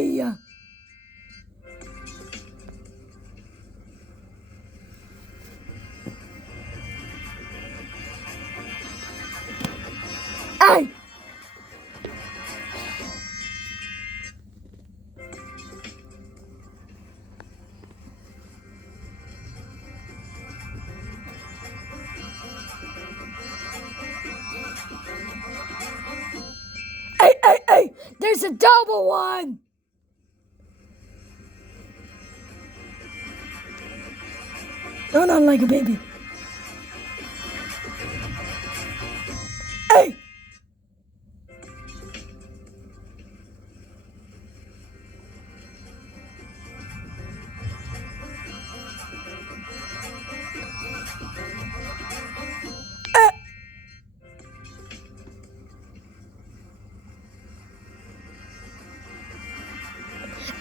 Hey! Hey! Hey! There's a double one! No, not like a baby. Hey!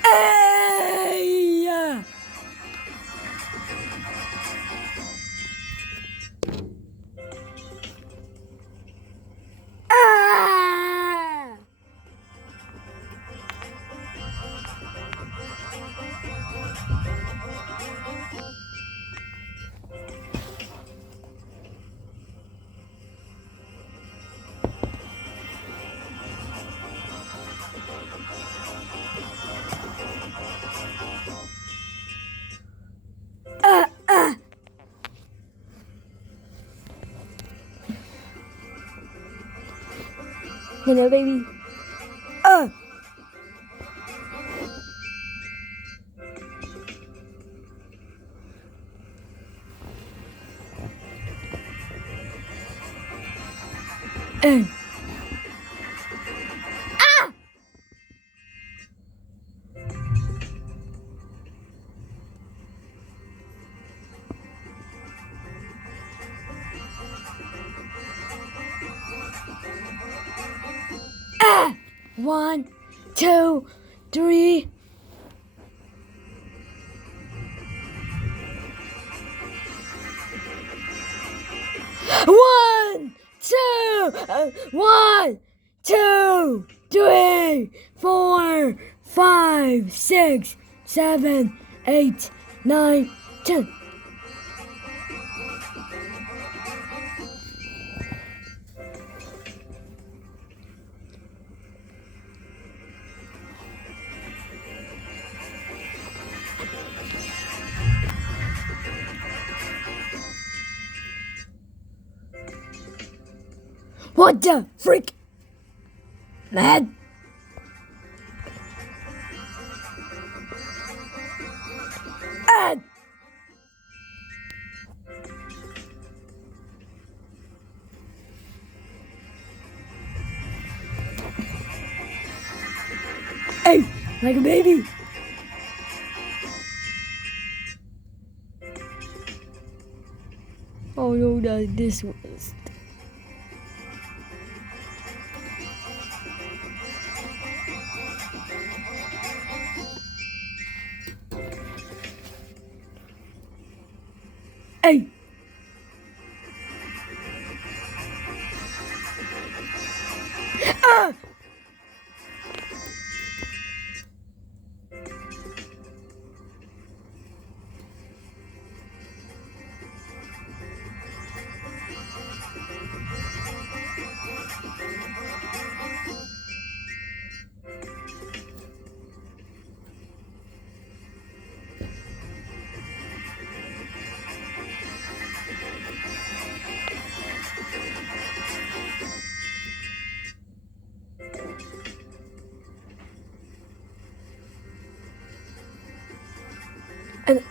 Hey! Ah! Hello, baby. Hey. 1, 2, 3. One, two, 3, 4, 5, 6, 7, 8, 9, 10. What the freak? Man. And hey, like a baby. Oh no, this was. Hey. Ah. And